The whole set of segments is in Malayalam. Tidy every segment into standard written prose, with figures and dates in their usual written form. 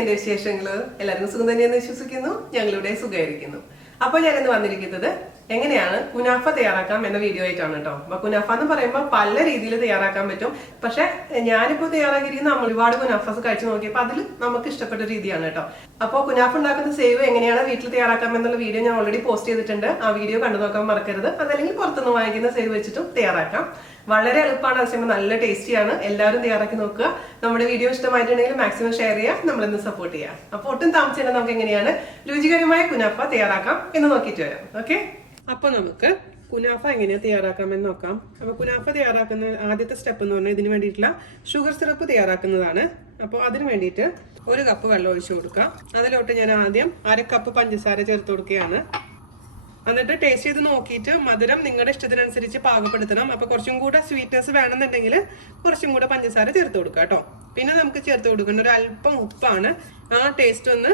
എന്തൊക്കെയുണ്ട് വിശേഷങ്ങൾ? എല്ലാവർക്കും സുഖം തന്നെയെന്ന് വിശ്വസിക്കുന്നു. ഞങ്ങളിവിടെ സുഖമായിരിക്കുന്നു. അപ്പോൾ ഞാൻ ഇന്ന് വന്നിരിക്കുന്നത് എങ്ങനെയാണ് കുനാഫ തയ്യാറാക്കാം എന്ന വീഡിയോ ആയിട്ടാണ് കേട്ടോ. അപ്പൊ കുനാഫ എന്ന് പറയുമ്പോൾ പല രീതിയിൽ തയ്യാറാക്കാൻ പറ്റും. പക്ഷെ ഞാനിപ്പോൾ തയ്യാറാക്കിയിരിക്കുന്ന നമ്മൾ ഒരുപാട് കുനാഫാസ് കഴിച്ചു നോക്കിയപ്പോൾ അതിൽ നമുക്ക് ഇഷ്ടപ്പെട്ട രീതിയാണ് കേട്ടോ. അപ്പോൾ കുനാഫ ഉണ്ടാക്കുന്ന സേവ് എങ്ങനെയാണ് വീട്ടിൽ തയ്യാറാക്കാം എന്നുള്ള വീഡിയോ ഞാൻ ഓൾറെഡി പോസ്റ്റ് ചെയ്തിട്ടുണ്ട്. ആ വീഡിയോ കണ്ടു നോക്കാൻ മറക്കരുത്. അതല്ലെങ്കിൽ പുറത്തുനിന്ന് വാങ്ങിക്കുന്ന സേവ് വെച്ചിട്ടും തയ്യാറാക്കാം. വളരെ എളുപ്പമാണ്, അതേസമയം നല്ല ടേസ്റ്റിയാണ്. എല്ലാവരും തയ്യാറാക്കി നോക്കുക. നമ്മുടെ വീഡിയോ ഇഷ്ടമായിട്ടുണ്ടെങ്കിൽ മാക്സിമം ഷെയർ ചെയ്യുക, നമ്മളിന്ന് സപ്പോർട്ട് ചെയ്യാം. അപ്പോൾ ഒട്ടും താമസിച്ചിട്ട് നമുക്ക് എങ്ങനെയാണ് രുചികരമായ കുനാഫ തയ്യാറാക്കാം എന്ന് നോക്കിയിട്ട് വരാം. ഓക്കെ, അപ്പൊ നമുക്ക് കുനാഫ എങ്ങനെയാ തയ്യാറാക്കാമെന്ന് നോക്കാം. അപ്പൊ കുനാഫ തയ്യാറാക്കുന്ന ആദ്യത്തെ സ്റ്റെപ്പ് എന്ന് പറഞ്ഞാൽ ഇതിന് വേണ്ടിയിട്ടുള്ള ഷുഗർ സിറപ്പ് തയ്യാറാക്കുന്നതാണ്. അപ്പോൾ അതിന് വേണ്ടിയിട്ട് 1 കപ്പ് വെള്ളം ഒഴിച്ചു കൊടുക്കാം. അതിലോട്ട് ഞാൻ ആദ്യം 1/2 കപ്പ് പഞ്ചസാര ചേർത്ത് കൊടുക്കുകയാണ്. എന്നിട്ട് ടേസ്റ്റ് ചെയ്ത് നോക്കിയിട്ട് മധുരം നിങ്ങളുടെ ഇഷ്ടത്തിനനുസരിച്ച് പാകപ്പെടുത്തണം. അപ്പൊ കുറച്ചും കൂടെ സ്വീറ്റ്നെസ് വേണമെന്നുണ്ടെങ്കിൽ കുറച്ചും കൂടെ പഞ്ചസാര ചേർത്ത് കൊടുക്കുക കേട്ടോ. പിന്നെ നമുക്ക് ചേർത്ത് കൊടുക്കേണ്ട ഒരു അല്പം ഉപ്പാണ്. ആ ടേസ്റ്റ് ഒന്ന്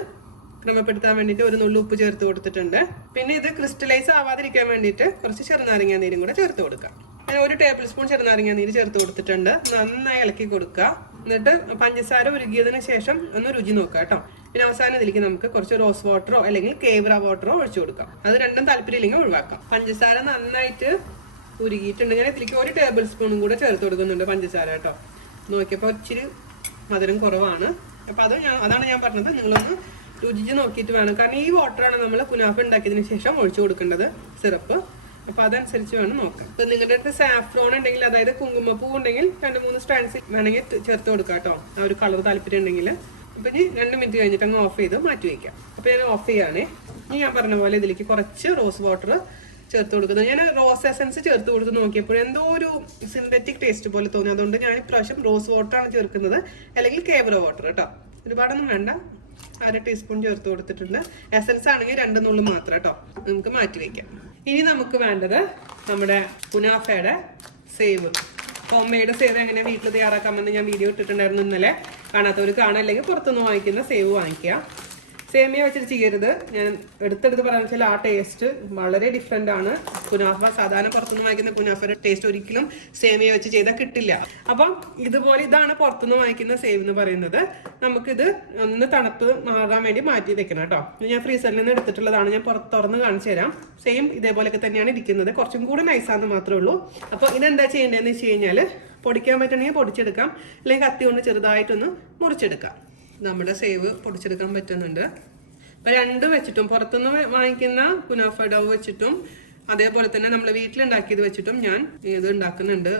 ക്രമപ്പെടുത്താൻ വേണ്ടിയിട്ട് 1 നുള്ളു ഉപ്പ് ചേർത്ത് കൊടുത്തിട്ടുണ്ട്. പിന്നെ ഇത് ക്രിസ്റ്റലൈസ് ആവാതിരിക്കാൻ വേണ്ടിയിട്ട് കുറച്ച് ചെറുനാരങ്ങ നീരും കൂടെ ചേർത്ത് കൊടുക്കാം. ഞാൻ 1 ടേബിൾ സ്പൂൺ ചെറുനാരങ്ങ നീര് ചേർത്ത് കൊടുത്തിട്ടുണ്ട്. നന്നായി ഇളക്കി കൊടുക്കുക. എന്നിട്ട് പഞ്ചസാര ഉരുകിയതിന് ശേഷം ഒന്ന് രുചി നോക്കുക കേട്ടോ. പിന്നെ അവസാനം ഇതിലേക്ക് നമുക്ക് കുറച്ച് റോസ് വാട്ടറോ അല്ലെങ്കിൽ കേവ്ര വാട്ടറോ ഒഴിച്ചു കൊടുക്കാം. അത് രണ്ടും താല്പര്യമില്ലെങ്കിൽ ഒഴിവാക്കാം. പഞ്ചസാര നന്നായിട്ട് ഉരുകിയിട്ടുണ്ട്. ഞാൻ ഇതിലേക്ക് 1 ടേബിൾ സ്പൂണും കൂടെ ചേർത്ത് കൊടുക്കുന്നുണ്ട് പഞ്ചസാര കേട്ടോ. നോക്കിയപ്പോൾ ഇച്ചിരി മധുരം കുറവാണ്. അപ്പൊ അതാണ് ഞാൻ പറഞ്ഞത്, നിങ്ങളൊന്ന് രുചിച്ച് നോക്കിയിട്ട് വേണം. കാരണം ഈ വാട്ടറാണ് നമ്മൾ കുനാഫ ഉണ്ടാക്കിയതിന് ശേഷം ഒഴിച്ചു കൊടുക്കേണ്ടത്, സിറപ്പ്. അപ്പൊ അതനുസരിച്ച് വേണം നോക്കാം. ഇപ്പൊ നിങ്ങളുടെ അടുത്ത് സാഫ്രോൺ ഉണ്ടെങ്കിൽ, അതായത് കുങ്കുമപ്പൂ ഉണ്ടെങ്കിൽ 2-3 സ്റ്റാൻഡ്സ് വേണമെങ്കിൽ ചേർത്ത് കൊടുക്കാം കേട്ടോ. ആ ഒരു കളർ താല്പര്യം ഉണ്ടെങ്കിൽ. അപ്പൊ ഇനി 2 മിനിറ്റ് കഴിഞ്ഞിട്ട് അങ്ങ് ഓഫ് ചെയ്ത് മാറ്റി വയ്ക്കാം. അപ്പൊ ഞാൻ ഓഫ് ചെയ്യാണേ. ഇനി ഞാൻ പറഞ്ഞ പോലെ ഇതിലേക്ക് കുറച്ച് റോസ് വാട്ടർ ചേർത്ത് കൊടുക്കുന്നത്. ഞാൻ റോസ് എസൻസ് ചേർത്ത് കൊടുത്ത് നോക്കിയപ്പോൾ എന്തോ ഒരു സിന്തറ്റിക് ടേസ്റ്റ് പോലെ തോന്നി. അതുകൊണ്ട് ഞാൻ ഇപ്രാവശ്യം റോസ് വാട്ടറാണ് ചേർക്കുന്നത്, അല്ലെങ്കിൽ കേവ്ര വാട്ടർ കേട്ടോ. ഒരുപാടൊന്നും വേണ്ട, 1/2 ടീസ്പൂൺ ചേർത്ത് കൊടുത്തിട്ടുണ്ട്. എസൻസ് ആണെങ്കിൽ 2 നുള്ളു മാത്രം കേട്ടോ. നമുക്ക് മാറ്റി വയ്ക്കാം. ഇനി നമുക്ക് വേണ്ടത് നമ്മുടെ കുനാഫയുടെ സേവ്. ഹോം മെയ്ഡ് സേവ് എങ്ങനെ വീട്ടിൽ തയ്യാറാക്കാമെന്ന് ഞാൻ വീഡിയോ ഇട്ടിട്ടുണ്ടായിരുന്നു ഇന്നലെ. കാണാത്തവർ കാണാൻ, അല്ലെങ്കിൽ പുറത്തുനിന്ന് വാങ്ങിക്കുന്ന സേവ് വാങ്ങിക്കുക. സേമിയ വെച്ചിട്ട് ചെയ്യരുത്. ഞാൻ എടുത്തെടുത്ത് പറയാന്ന് വെച്ചാൽ ആ ടേസ്റ്റ് വളരെ ഡിഫറെന്റ് ആണ്. കുനാഫ സാധാരണ പുറത്തുനിന്ന് വാങ്ങിക്കുന്ന കുനാഫയുടെ ടേസ്റ്റ് ഒരിക്കലും സേമിയ വെച്ച് ചെയ്താൽ കിട്ടില്ല. അപ്പം ഇതുപോലെ ഇതാണ് പുറത്തുനിന്ന് വാങ്ങിക്കുന്ന സേവ് എന്ന് പറയുന്നത്. നമുക്കിത് ഒന്ന് തണുപ്പ് മാറാൻ വേണ്ടി മാറ്റി വെക്കണം കേട്ടോ. ഞാൻ ഫ്രീസറിൽ നിന്ന് എടുത്തിട്ടുള്ളതാണ്. ഞാൻ തുറന്ന് കാണിച്ചു തരാം. സെയിം ഇതേപോലെയൊക്കെ തന്നെയാണ് ഇരിക്കുന്നത്, കുറച്ചും കൂടെ നൈസാന്ന് മാത്രമേ ഉള്ളൂ. അപ്പോൾ ഇതെന്താ ചെയ്യേണ്ടതെന്ന് വെച്ച് കഴിഞ്ഞാൽ, പൊടിക്കാൻ പറ്റണമെങ്കിൽ പൊടിച്ചെടുക്കാം, അല്ലെങ്കിൽ കത്തി കൊണ്ട് ചെറുതായിട്ടൊന്ന് മുറിച്ചെടുക്കാം. നമ്മുടെ സേവ് പൊടിച്ചെടുക്കാൻ പറ്റുന്നുണ്ട്. അപ്പൊ 2 വെച്ചിട്ടും, പുറത്തുനിന്ന് വാങ്ങിക്കുന്ന കുനാഫ ഡൗ വെച്ചിട്ടും അതേപോലെ തന്നെ നമ്മൾ വീട്ടിലുണ്ടാക്കിയത് വെച്ചിട്ടും ഞാൻ ഇത് ഉണ്ടാക്കുന്നുണ്ട്.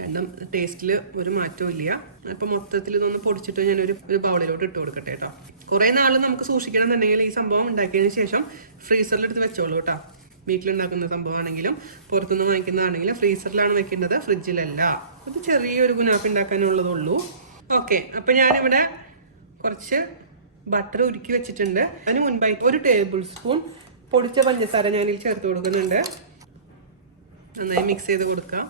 രണ്ടും ടേസ്റ്റിൽ ഒരു മാറ്റവും ഇല്ല. അപ്പൊ മൊത്തത്തിൽ ഇതൊന്ന് പൊടിച്ചിട്ട് ഞാൻ ഒരു ബൗളിലോട്ട് ഇട്ട് കൊടുക്കട്ടെ കേട്ടോ. കുറെ നാൾ നമുക്ക് സൂക്ഷിക്കണം എന്നുണ്ടെങ്കിൽ ഈ സംഭവം ഉണ്ടാക്കിയതിന് ശേഷം ഫ്രീസറിൽ എടുത്ത് വെച്ചോളൂ കേട്ടോ. വീട്ടിലുണ്ടാക്കുന്ന സംഭവമാണെങ്കിലും പുറത്തുനിന്ന് വാങ്ങിക്കുന്നതാണെങ്കിലും ഫ്രീസറിലാണ് വെക്കേണ്ടത്, ഫ്രിഡ്ജിലല്ല. ഇത് ചെറിയൊരു കുനാഫ ഉണ്ടാക്കാനുള്ളതുള്ളൂ. ഓക്കെ, അപ്പൊ ഞാനിവിടെ കുറച്ച് ബട്ടർ ഉരുക്കി വെച്ചിട്ടുണ്ട്. അതിന് മുൻപായി 1 ടേബിൾ സ്പൂൺ പൊടിച്ച പഞ്ചസാര ഞാനിൽ ചേർത്ത് കൊടുക്കുന്നുണ്ട്. നന്നായി മിക്സ് ചെയ്ത് കൊടുക്കാം.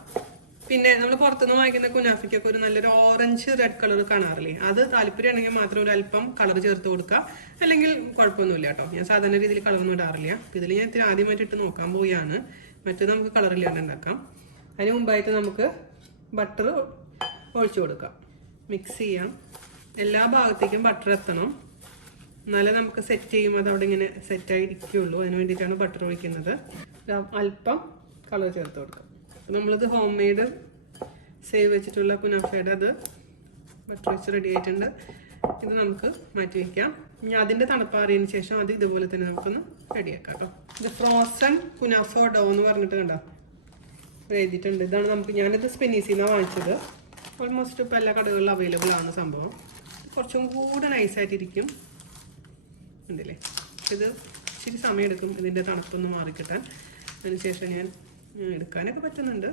പിന്നെ നമ്മൾ പുറത്തുനിന്ന് വാങ്ങിക്കുന്ന കുനാഫയ്ക്കൊക്കെ ഒരു നല്ലൊരു ഓറഞ്ച് റെഡ് കളർ കാണാറില്ലേ, അത് താല്പര്യമാണെങ്കിൽ മാത്രം ഒരു അല്പം കളർ ചേർത്ത് കൊടുക്കുക, അല്ലെങ്കിൽ കുഴപ്പമൊന്നുമില്ല കേട്ടോ. ഞാൻ സാധാരണ രീതിയിൽ കളറൊന്നും ഇടാറില്ല. ഇതിൽ ഞാൻ ഇത്തിരി ആദ്യമായിട്ട് ഇട്ട് നോക്കാൻ പോവുകയാണ്. മറ്റേ നമുക്ക് കളറില്ലാണ്ട് ഉണ്ടാക്കാം. അതിന് മുമ്പായിട്ട് നമുക്ക് ബട്ടർ ഒഴിച്ചു കൊടുക്കാം. മിക്സ് ചെയ്യാം. എല്ലാ ഭാഗത്തേക്കും ബട്ടർ എത്തണം, എന്നാലേ നമുക്ക് സെറ്റ് ചെയ്യുമ്പോൾ അത് അവിടെ ഇങ്ങനെ സെറ്റായിരിക്കുള്ളൂ. അതിന് വേണ്ടിയിട്ടാണ് ബട്ടർ ഒഴിക്കുന്നത്. അല്പം കളർ ചേർത്ത് കൊടുക്കാം. അപ്പോൾ നമ്മളിത് ഹോം മെയ്ഡ് സേവ് വെച്ചിട്ടുള്ള കുനാഫയുടെ അത് ബട്ടർ വെച്ച് റെഡി ആയിട്ടുണ്ട്. ഇത് നമുക്ക് മാറ്റി വയ്ക്കാം. ഇനി അതിൻ്റെ തണുപ്പാറിയതിന് ശേഷം അത് ഇതുപോലെ തന്നെ നമുക്കൊന്ന് റെഡിയാക്കാം കേട്ടോ. ഇത് ഫ്രോസൺ കുനാഫ ഡോ എന്ന് പറഞ്ഞിട്ട് കണ്ടോ എഴുതിയിട്ടുണ്ട്. ഇതാണ് ഞാനിത് സ്പെനീസിന്നാണ് വാങ്ങിച്ചത്. ഓൾമോസ്റ്റ് ഇപ്പോൾ എല്ലാ കടകളിലും അവൈലബിൾ ആണ് സംഭവം. കുറച്ചും കൂടെ നൈസായിട്ടിരിക്കും, ഉണ്ടല്ലേ. ഇത് ഇച്ചിരി സമയം എടുക്കും ഇതിൻ്റെ തണുപ്പൊന്ന് മാറിക്കിട്ടാൻ. അതിനുശേഷം ഞാൻ എടുക്കാനൊക്കെ പറ്റുന്നുണ്ട്.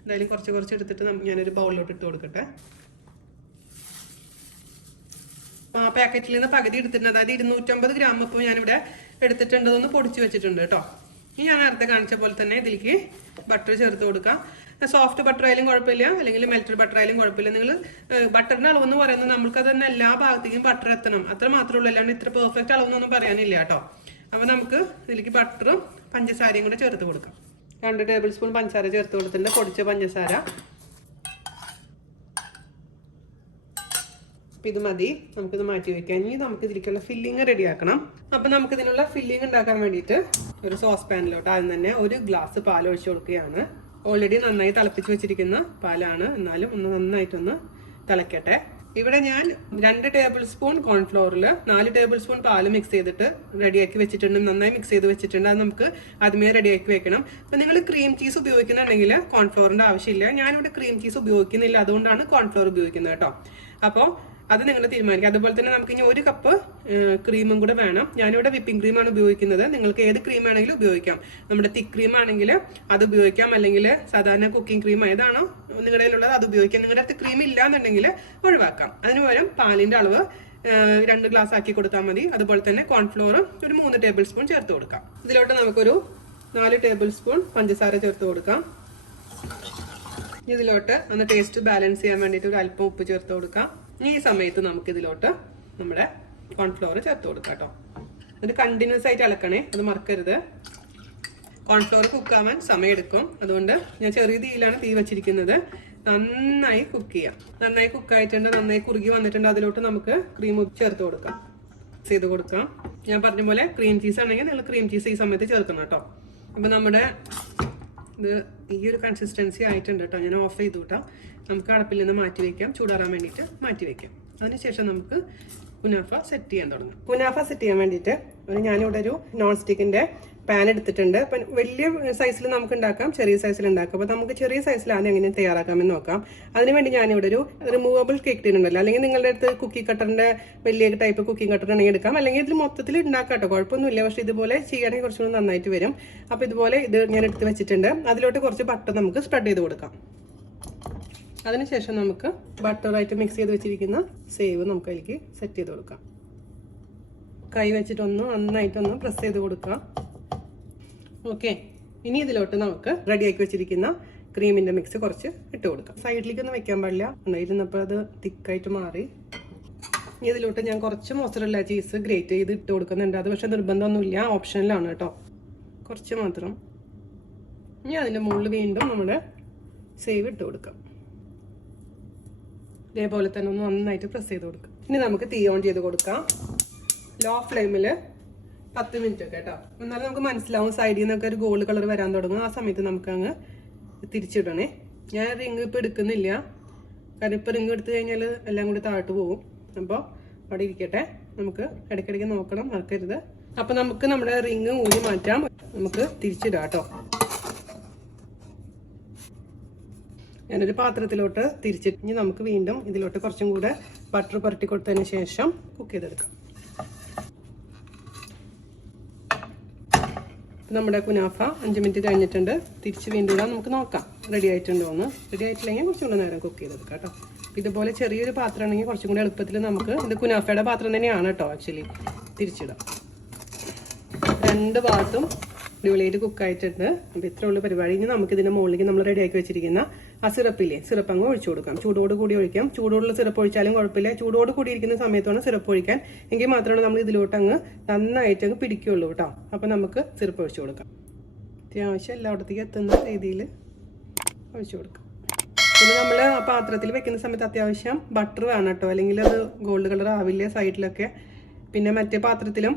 എന്തായാലും കുറച്ച് എടുത്തിട്ട് ഞാനൊരു ബൗളിലോട്ട് ഇട്ട് കൊടുക്കട്ടെ. ആ പാക്കറ്റിൽ നിന്ന് പകുതി എടുത്തിട്ടുണ്ട്, അതായത് 250 ഗ്രാം ഇപ്പോൾ ഞാനിവിടെ എടുത്തിട്ടുണ്ട്. ഒന്ന് പൊടിച്ച് വെച്ചിട്ടുണ്ട് കേട്ടോ. ഇനി ഞാൻ നേരത്തെ കാണിച്ച പോലെ തന്നെ ഇതിലേക്ക് ബട്ടർ ചേർത്ത് കൊടുക്കാം. സോഫ്റ്റ് ബട്ടർ ആയാലും കുഴപ്പമില്ല, അല്ലെങ്കിൽ മെൽറ്റഡ് ബട്ടർ ആയാലും കുഴപ്പമില്ല. നിങ്ങൾ ബട്ടറിന്റെ അളവെന്ന് പറയുന്നത് നമ്മൾക്കത് തന്നെ എല്ലാ ഭാഗത്തേക്കും ബട്ടർ എത്തണം, അത്ര മാത്രമേ ഉള്ളൂ. അല്ലാണ്ട് ഇത്ര പെർഫെക്റ്റ് അളവെന്നൊന്നും പറയാനില്ല കേട്ടോ. അപ്പോൾ നമുക്ക് ഇതിലേക്ക് ബട്ടറും പഞ്ചസാരയും കൂടെ ചേർത്ത് കൊടുക്കാം. 2 ടേബിൾ സ്പൂൺ പഞ്ചസാര ചേർത്ത് കൊടുത്തിട്ടുണ്ട്, പൊടിച്ച പഞ്ചസാര. അപ്പം ഇത് മതി, നമുക്കിത് മാറ്റി വെക്കാം. ഇനി നമുക്ക് ഇതിലേക്കുള്ള ഫില്ലിങ് റെഡിയാക്കണം. അപ്പം നമുക്കിതിനുള്ള ഫില്ലിങ് ഉണ്ടാക്കാൻ വേണ്ടിയിട്ട് ഒരു സോസ് പാനിലോട്ട് ആദ്യം തന്നെ 1 ഗ്ലാസ് പാൽ ഒഴിച്ചു കൊടുക്കുകയാണ്. ഓൾറെഡി നന്നായി തിളപ്പിച്ച് വെച്ചിരിക്കുന്ന പാലാണ്, എന്നാലും ഒന്ന് നന്നായിട്ടൊന്ന് തിളക്കട്ടെ. ഇവിടെ ഞാൻ 2 ടേബിൾ സ്പൂൺ കോൺഫ്ലോറിൽ 4 ടേബിൾ സ്പൂൺ പാല് മിക്സ് ചെയ്തിട്ട് റെഡിയാക്കി വെച്ചിട്ടുണ്ട്. നന്നായി മിക്സ് ചെയ്ത് വെച്ചിട്ടുണ്ട്. അത് നമുക്ക് ആദ്യമേ റെഡിയാക്കി വെക്കണം. അപ്പം നിങ്ങൾ ക്രീം ചീസ് ഉപയോഗിക്കുന്നുണ്ടെങ്കിൽ കോൺഫ്ലോറിന്റെ ആവശ്യമില്ല. ഞാനിവിടെ ക്രീം ചീസ് ഉപയോഗിക്കുന്നില്ല, അതുകൊണ്ടാണ് കോൺഫ്ലോർ ഉപയോഗിക്കുന്നത് കേട്ടോ. അപ്പോൾ അത് നിങ്ങൾ തീരുമാനിക്കുക. അതുപോലെ തന്നെ നമുക്ക് ഇനി 1 കപ്പ് ക്രീമും കൂടെ വേണം. ഞാനിവിടെ വിപ്പിംഗ് ക്രീമാണ് ഉപയോഗിക്കുന്നത്. നിങ്ങൾക്ക് ഏത് ക്രീം ആണെങ്കിലും ഉപയോഗിക്കാം. നമ്മുടെ തിക്ക് ക്രീം ആണെങ്കിൽ അത് ഉപയോഗിക്കാം, അല്ലെങ്കിൽ സാധാരണ കുക്കിംഗ് ക്രീം ഏതാണോ നിങ്ങളുടെ കയ്യിലുള്ളത് അത് ഉപയോഗിക്കാം. നിങ്ങളുടെ അടുത്ത് ക്രീം ഇല്ല എന്നുണ്ടെങ്കിൽ ഒഴിവാക്കാം. അതിന് പകരം പാലിന്റെ അളവ് 2 ഗ്ലാസ് ആക്കി കൊടുത്താൽ മതി. അതുപോലെ തന്നെ കോൺഫ്ലോർ ഒരു 3 ടേബിൾ സ്പൂൺ ചേർത്ത് കൊടുക്കാം. ഇതിലോട്ട് നമുക്കൊരു 4 ടേബിൾ സ്പൂൺ പഞ്ചസാര ചേർത്ത് കൊടുക്കാം. ഇതിലോട്ട് ഒന്ന് ടേസ്റ്റ് ബാലൻസ് ചെയ്യാൻ വേണ്ടിയിട്ട് ഒരു അല്പം ഉപ്പ് ചേർത്ത് കൊടുക്കാം. ഈ സമയത്ത് നമുക്ക് ഇതിലോട്ട് നമ്മുടെ കോൺഫ്ലോർ ചേർത്ത് കൊടുക്കാം കേട്ടോ. ഇത് കണ്ടിന്യൂസ് ആയിട്ട് ഇളക്കണേ, അത് മറക്കരുത്. കോൺഫ്ലോർ കുക്കാവാൻ സമയമെടുക്കും, അതുകൊണ്ട് ഞാൻ ചെറിയ തീയിലാണ് തീ വെച്ചിരിക്കുന്നത്. നന്നായി കുക്ക് ചെയ്യാം. നന്നായി കുക്കായിട്ടുണ്ട്, നന്നായി കുറുകി വന്നിട്ടുണ്ട്. അതിലോട്ട് നമുക്ക് ക്രീം ചേർത്ത് കൊടുക്കാം, ചെയ്ത് കൊടുക്കാം. ഞാൻ പറഞ്ഞ പോലെ ക്രീം ചീസ് ആണെങ്കിൽ നിങ്ങൾ ക്രീം ചീസ് ഈ സമയത്ത് ചേർക്കണം കേട്ടോ. അപ്പം നമ്മുടെ ഇത് ഈ ഒരു കൺസിസ്റ്റൻസി ആയിട്ടുണ്ട് കേട്ടോ. ഞാൻ ഓഫ് ചെയ്തു കേട്ടോ. നമുക്ക് അടപ്പിൽ നിന്ന് മാറ്റി വെക്കാം, ചൂടാറാൻ വേണ്ടിയിട്ട് മാറ്റി വെക്കാം. അതിനുശേഷം നമുക്ക് കുനാഫ സെറ്റ് ചെയ്യാൻ തുടങ്ങാം. കുനാഫ സെറ്റ് ചെയ്യാൻ വേണ്ടിയിട്ട് ഞാനിവിടെ ഒരു നോൺ സ്റ്റിക്കിന്റെ പാൻ എടുത്തിട്ടുണ്ട്. അപ്പം വലിയ സൈസിൽ നമുക്ക് ഉണ്ടാക്കാം, ചെറിയ സൈസിൽ ഉണ്ടാക്കാം. അപ്പോൾ നമുക്ക് ചെറിയ സൈസിൽ ആദ്യം എങ്ങനെ തയ്യാറാക്കാമെന്ന് നോക്കാം. അതിനുവേണ്ടി ഞാനിവിടെ ഒരു റിമൂവബിൾ കേക്ക് ടിൻ ഉണ്ടല്ലോ, അല്ലെങ്കിൽ നിങ്ങളുടെ അടുത്ത് കുക്കി കട്ടറിന്റെ വലിയ ടൈപ്പ് കുക്കിംഗ് കട്ടർ ഉണ്ടെങ്കിൽ എടുക്കാം, അല്ലെങ്കിൽ ഇതിൽ മൊത്തത്തിൽ ഉണ്ടാക്കാം കേട്ടോ, കുഴപ്പമൊന്നുമില്ല. പക്ഷെ ഇതുപോലെ ചെയ്യുകയാണെങ്കിൽ കുറച്ചുകൂടി നന്നായിട്ട് വരും. അപ്പോൾ ഇതുപോലെ ഇത് ഞാൻ എടുത്ത് വെച്ചിട്ടുണ്ട്. അതിലോട്ട് കുറച്ച് ബട്ടർ നമുക്ക് സ്പ്രെഡ് ചെയ്ത് കൊടുക്കാം. അതിനുശേഷം നമുക്ക് ബട്ടറായിട്ട് മിക്സ് ചെയ്ത് വെച്ചിരിക്കുന്ന സേവ് നമുക്ക് അതിലേക്ക് സെറ്റ് ചെയ്ത് കൊടുക്കാം. കൈ വെച്ചിട്ടൊന്ന് നന്നായിട്ടൊന്ന് പ്രസ് ചെയ്ത് കൊടുക്കാം. ഓക്കെ, ഇനി ഇതിലോട്ട് നമുക്ക് റെഡിയാക്കി വെച്ചിരിക്കുന്ന ക്രീമിന്റെ മിക്സ് കുറച്ച് ഇട്ട് കൊടുക്കാം. സൈഡിലേക്കൊന്നും വെക്കാൻ പാടില്ല, ഇരുന്നപ്പോൾ അത് തിക്കായിട്ട് മാറി. ഇനി ഇതിലോട്ട് ഞാൻ കുറച്ച് മോസറല്ല ചീസ് ഗ്രേറ്റ് ചെയ്ത് ഇട്ട് കൊടുക്കുന്നുണ്ട്. അത് പക്ഷെ നിർബന്ധമൊന്നുമില്ല, ഓപ്ഷനിലാണ് കേട്ടോ, കുറച്ച് മാത്രം. ഇനി അതിൻ്റെ മുകളിൽ വീണ്ടും നമ്മുടെ സേവ് ഇട്ട് കൊടുക്കാം. ഇതേപോലെ തന്നെ ഒന്ന് നന്നായിട്ട് പ്രസ് ചെയ്ത് കൊടുക്കാം. ഇനി നമുക്ക് തീ ഓൺ ചെയ്ത് കൊടുക്കാം. ലോ ഫ്ലെയിമിൽ 10 മിനിറ്റ് ഒക്കെ കേട്ടോ. എന്നാലും നമുക്ക് മനസ്സിലാവും സൈഡിൽ നിന്നൊക്കെ ഒരു ഗോൾഡ് കളർ വരാൻ തുടങ്ങും. ആ സമയത്ത് നമുക്ക് അങ്ങ് തിരിച്ചിടണേ. ഞാൻ റിങ് ഇപ്പം എടുക്കുന്നില്ല, കാരണം ഇപ്പം റിങ് എടുത്തു കഴിഞ്ഞാൽ എല്ലാം കൂടി താഴ്ത്തു പോകും. അപ്പോൾ അവിടെ ഇരിക്കട്ടെ, നമുക്ക് ഇടയ്ക്കിടയ്ക്ക് നോക്കണം, മറക്കരുത്. അപ്പം നമുക്ക് നമ്മുടെ റിങ് ഊരി മാറ്റാം, നമുക്ക് തിരിച്ചിടാം കേട്ടോ. ഞാനൊരു പാത്രത്തിലോട്ട് തിരിച്ചിട്ട് ഇനി നമുക്ക് വീണ്ടും ഇതിലോട്ട് കുറച്ചും കൂടെ ബട്ടർ പുരട്ടി കൊടുത്തതിന് ശേഷം കുക്ക് ചെയ്തെടുക്കാം. നമ്മുടെ കുനാഫ 5 മിനിറ്റ് കഴിഞ്ഞിട്ടുണ്ട്. തിരിച്ച് വീണ്ടും നമുക്ക് നോക്കാം റെഡി ആയിട്ടുണ്ടോ എന്ന്. റെഡി ആയിട്ടില്ലെങ്കിൽ കുറച്ചും കൂടെ നേരം കുക്ക് ചെയ്തെടുക്കാം കേട്ടോ. ഇതുപോലെ ചെറിയൊരു പാത്രമാണെങ്കിൽ കുറച്ചും കൂടെ എളുപ്പത്തിൽ നമുക്ക്, ഇത് കുനാഫയുടെ പാത്രം തന്നെയാണ് കേട്ടോ ആക്ച്വലി, തിരിച്ചിടാം. 2 ഭാഗത്തും അടിപൊളിയായിട്ട് കുക്കായിട്ടുണ്ട്. അപ്പോൾ ഇത്ര ഉള്ള പരിപാടി. ഇനി നമുക്ക് ഇതിന്റെ മുകളിലേക്ക് നമ്മൾ റെഡിയാക്കി വെച്ചിരിക്കുന്ന ആ സിറപ്പില്ലേ, സിറപ്പ് അങ്ങ് ഒഴിച്ചു കൊടുക്കാം. ചൂടോട് കൂടി ഒഴിക്കാം. ചൂടോടുള്ള സിറപ്പ് ഒഴിച്ചാലും കുഴപ്പമില്ല. ചൂടോട് കൂടി ഇരിക്കുന്ന സമയത്താണ് സിറപ്പ് ഒഴിക്കാൻ, എങ്കിൽ മാത്രമാണ് നമ്മൾ ഇതിലോട്ട് അങ്ങ് നന്നായിട്ട് അങ്ങ് പിടിക്കുള്ളൂ കേട്ടോ. അപ്പം നമുക്ക് സിറപ്പ് ഒഴിച്ചു കൊടുക്കാം. അത്യാവശ്യം എല്ലായിടത്തേക്ക് എത്തുന്ന രീതിയിൽ ഒഴിച്ചു കൊടുക്കാം. പിന്നെ നമ്മൾ ആ പാത്രത്തിൽ വെക്കുന്ന സമയത്ത് അത്യാവശ്യം ബട്ടർ വേണം കേട്ടോ, അല്ലെങ്കിൽ അത് ഗോൾഡ് കളർ ആവില്ല സൈഡിലൊക്കെ. പിന്നെ മറ്റേ പാത്രത്തിലും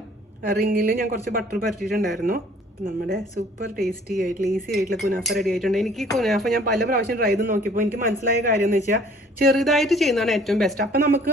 റിങ്ങിൽ ഞാൻ കുറച്ച് ബട്ടർ പരട്ടിയിട്ടുണ്ടായിരുന്നു. നമ്മുടെ സൂപ്പർ ടേസ്റ്റി ആയിട്ടുള്ള ഈസി ആയിട്ടുള്ള കുനാഫ റെഡി ആയിട്ടുണ്ട്. എനിക്ക് കുനാഫ ഞാൻ പല പ്രാവശ്യം ട്രൈ ചെയ്ത് നോക്കിയപ്പോൾ എനിക്ക് മനസ്സിലായ കാര്യം എന്ന് വെച്ചാൽ ചെറുതായിട്ട് ചെയ്യുന്നതാണ് ഏറ്റവും ബെസ്റ്റ്. അപ്പം നമുക്ക്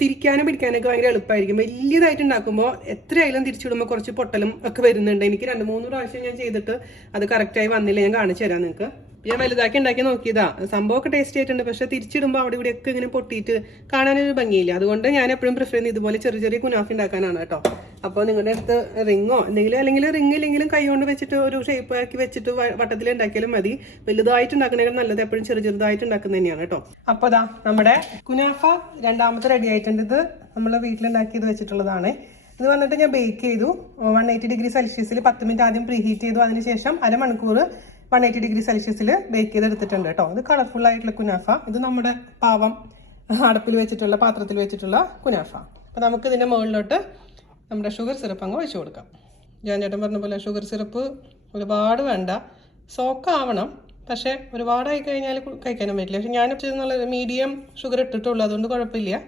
തിരിക്കാനും പിടിക്കാനൊക്കെ ഭയങ്കര എളുപ്പമായിരിക്കും. വലിയതായിട്ട് ഉണ്ടാക്കുമ്പോൾ എത്രയായാലും തിരിച്ചിടുമ്പോൾ കുറച്ച് പൊട്ടലും ഒക്കെ വരുന്നുണ്ട്. എനിക്ക് 2-3 പ്രാവശ്യം ഞാൻ ചെയ്തിട്ട് അത് കറക്റ്റായി വന്നില്ല. ഞാൻ കാണിച്ചു തരാം നിങ്ങൾക്ക്. ഞാൻ വലുതാക്കി ഉണ്ടാക്കി നോക്കിയതാ, സംഭവമൊക്കെ ടേസ്റ്റ് ആയിട്ടുണ്ട്. പക്ഷെ തിരിച്ചിടുമ്പോൾ അവിടെ ഇവിടെയൊക്കെ ഇങ്ങനെ പൊട്ടിയിട്ട് കാണാനൊരു ഭംഗിയില്ല. അതുകൊണ്ട് ഞാൻ എപ്പോഴും പ്രിഫർ ചെയ്യുന്നത് ഇതുപോലെ ചെറിയ ചെറിയ കുനാഫ ഉണ്ടാക്കാനാണ് കേട്ടോ. അപ്പോൾ നിങ്ങളുടെ അടുത്ത് റിങ്ങോ എന്തെങ്കിലും, അല്ലെങ്കിൽ റിങ് ഇല്ലെങ്കിലും കൈ കൊണ്ട് വെച്ചിട്ട് ഒരു ഷേപ്പ് ആക്കി വെച്ചിട്ട് വട്ടത്തിൽ ഉണ്ടാക്കിയാലും മതി. വലുതായിട്ട് ഉണ്ടാക്കുന്നതിന് നല്ലത് എപ്പോഴും ചെറുതായിട്ട് ഉണ്ടാക്കുന്നത് തന്നെയാണ് കേട്ടോ. അപ്പോൾ അതാ നമ്മുടെ കുനാഫ രണ്ടാമത്തെ റെഡി ആയിട്ടുണ്ട്. ഇത് നമ്മൾ വീട്ടിലുണ്ടാക്കിയത് വെച്ചിട്ടുള്ളതാണ്. ഇത് വന്നിട്ട് ഞാൻ ബേക്ക് ചെയ്തു 180 ഡിഗ്രി സെൽഷ്യസിൽ 10 മിനിറ്റ് ആദ്യം പ്രീ ഹീറ്റ് ചെയ്തു. അതിനുശേഷം അരമണിക്കൂർ 180 ഡിഗ്രി സെൽഷ്യസിൽ ബേക്ക് ചെയ്തെടുത്തിട്ടുണ്ട് കേട്ടോ. ഇത് കളർഫുൾ ആയിട്ടുള്ള കുനാഫ. ഇത് നമ്മുടെ പാവം അടപ്പിൽ വെച്ചിട്ടുള്ള പാത്രത്തിൽ വെച്ചിട്ടുള്ള കുനാഫ. അപ്പം നമുക്ക് ഇതിൻ്റെ മുകളിലോട്ട് നമ്മുടെ ഷുഗർ സിറപ്പ് അങ്ങ് ഒഴിച്ചു കൊടുക്കാം. ഞാൻ ചേട്ടൻ പറഞ്ഞ പോലെ ഷുഗർ സിറപ്പ് ഒരുപാട് വേണ്ട, സോക്കാവണം. പക്ഷേ ഒരുപാടായി കഴിഞ്ഞാൽ കഴിക്കാനും പറ്റില്ല. പക്ഷെ ഞാൻ ചെയ്യുന്നുള്ള മീഡിയം ഷുഗർ ഇട്ടിട്ടുള്ളൂ, അതുകൊണ്ട് കുഴപ്പമില്ല.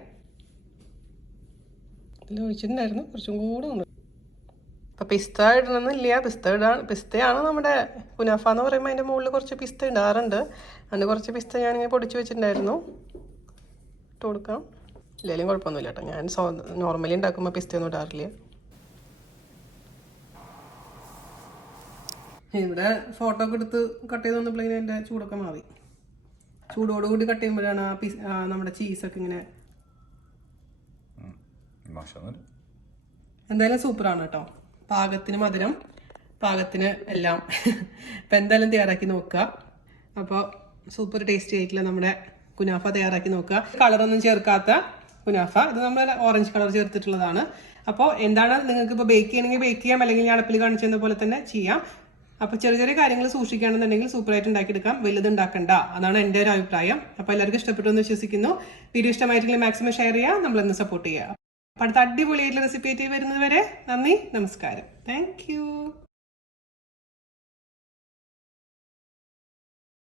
ഇതിൽ ഒഴിച്ചിട്ടുണ്ടായിരുന്നു, കുറച്ചും കൂടെ ഉണ്ട്. അപ്പം പിസ്ത ഇടണമെന്നില്ല, പിസ്തയാണ് നമ്മുടെ കുനാഫ എന്ന് പറയുമ്പോൾ അതിൻ്റെ മുകളിൽ കുറച്ച് പിസ്ത ഇടാറുണ്ട്. അതിന് കുറച്ച് പിസ്ത ഞാനിങ്ങനെ പൊടിച്ച് വെച്ചിട്ടുണ്ടായിരുന്നു, ഇട്ട് കൊടുക്കാം. ഇല്ലെങ്കിലും കുഴപ്പമൊന്നുമില്ല കേട്ടോ, ഞാൻ നോർമലി ഉണ്ടാക്കുമ്പോൾ പിസ്തയൊന്നും ഇടാറില്ല. ഇവിടെ ഫോട്ടോ ഒക്കെ എടുത്ത് കട്ട് ചെയ്ത് വന്നപ്പോഴേക്കും എൻ്റെ ചൂടൊക്കെ മാറി. ചൂടോടുകൂടി കട്ട് ചെയ്യുമ്പോഴാണ് നമ്മുടെ ചീസൊക്കെ ഇങ്ങനെ. എന്തായാലും സൂപ്പറാണ് കേട്ടോ, പാകത്തിന് മധുരം, പാകത്തിന് എല്ലാം. അപ്പം എന്തായാലും തയ്യാറാക്കി നോക്കുക. അപ്പോൾ സൂപ്പർ ടേസ്റ്റി ആയിട്ടുള്ള നമ്മുടെ കുനാഫ തയ്യാറാക്കി നോക്കുക. കളറൊന്നും ചേർക്കാത്ത കുനാഫ, ഇത് നമ്മൾ ഓറഞ്ച് കളർ ചേർത്തിട്ടുള്ളതാണ്. അപ്പോൾ എന്താണ് നിങ്ങൾക്ക് ഇപ്പോൾ ബേക്ക് ചെയ്യണമെങ്കിൽ ബേക്ക് ചെയ്യാം, അല്ലെങ്കിൽ ഞാൻ അടുപ്പിൽ കാണിച്ചത് പോലെ തന്നെ ചെയ്യാം. അപ്പോൾ ചെറിയ ചെറിയ കാര്യങ്ങൾ സൂക്ഷിക്കുകയാണെന്നുണ്ടെങ്കിൽ സൂപ്പറായിട്ട് ഉണ്ടാക്കിയെടുക്കാം, വലുത് ഉണ്ടാക്കണ്ട. അതാണ് എൻ്റെ ഒരു അഭിപ്രായം. അപ്പോൾ എല്ലാവർക്കും ഇഷ്ടപ്പെട്ടു എന്ന് വിശ്വസിക്കുന്നു. വീഡിയോ ഇഷ്ടമായിട്ടെങ്കിൽ മാക്സിമം ഷെയർ ചെയ്യുക, നമ്മളെന്ന് സപ്പോർട്ട് ചെയ്യുക. അടുത്ത അടിപൊളിയായിട്ടുള്ള റെസിപ്പി ആയിട്ട് വരുന്നത് വരെ നന്ദി, നമസ്കാരം. Thank you.